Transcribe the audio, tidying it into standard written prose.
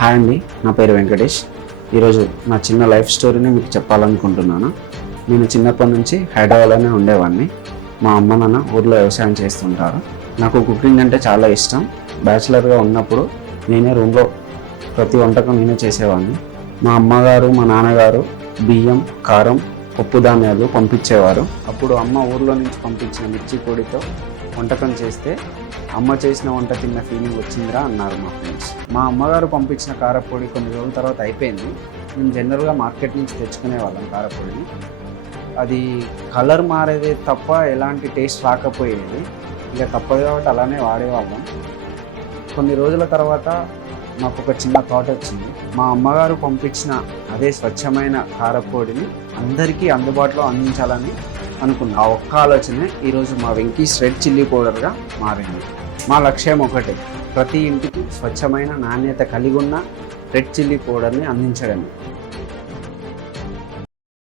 Hi అండి, నా పేరు వెంకటేష్. ఈరోజు నా చిన్న లైఫ్ స్టోరీని మీకు చెప్పాలనుకుంటున్నాను. నేను చిన్నప్పటి నుంచి హైదరాబాద్లోనే ఉండేవాడిని. మా అమ్మ నాన్న ఊర్లో వ్యవసాయం చేస్తుంటారు. నాకు కుకింగ్ అంటే చాలా ఇష్టం. బ్యాచిలర్గా ఉన్నప్పుడు నేనే రూమ్లో ప్రతి వంటకం నేనే చేసేవాడిని. మా అమ్మగారు మా నాన్నగారు బియ్యం, కారం, పప్పు ధాన్యాలు పంపించేవారు. అప్పుడు అమ్మ ఊర్లో నుంచి పంపించిన మిర్చి పొడితో వంటకం చేస్తే అమ్మ చేసిన వంట తిన్న ఫీలింగ్ వచ్చిందిరా అన్నారు మా ఫ్రెండ్స్. మా అమ్మగారు పంపించిన కారపొడి కొన్ని రోజుల తర్వాత అయిపోయింది. మేము జనరల్గా మార్కెట్ నుంచి తెచ్చుకునే వాళ్ళం కారపొడిని. అది కలర్ మారేది తప్ప ఎలాంటి టేస్ట్ రాకపోయేది. ఇక తప్పదు కాబట్టి అలానే వాడేవాళ్ళం. కొన్ని రోజుల తర్వాత మాకు ఒక చిన్న థాట్ వచ్చింది. మా అమ్మగారు పంపించిన అదే స్వచ్ఛమైన కారపొడిని అందరికీ అందుబాటులో అందించాలని అనుకున్నాం. ఆ ఒక్క ఆలోచనే ఈరోజు మా వెంకీస్ రెడ్ చిల్లీ పౌడర్గా మారింది. మా లక్ష్యం ఒకటే, ప్రతి ఇంటికి స్వచ్ఛమైన నాణ్యత కలిగి ఉన్న రెడ్ చిల్లీ పౌడర్ని అందించడమే.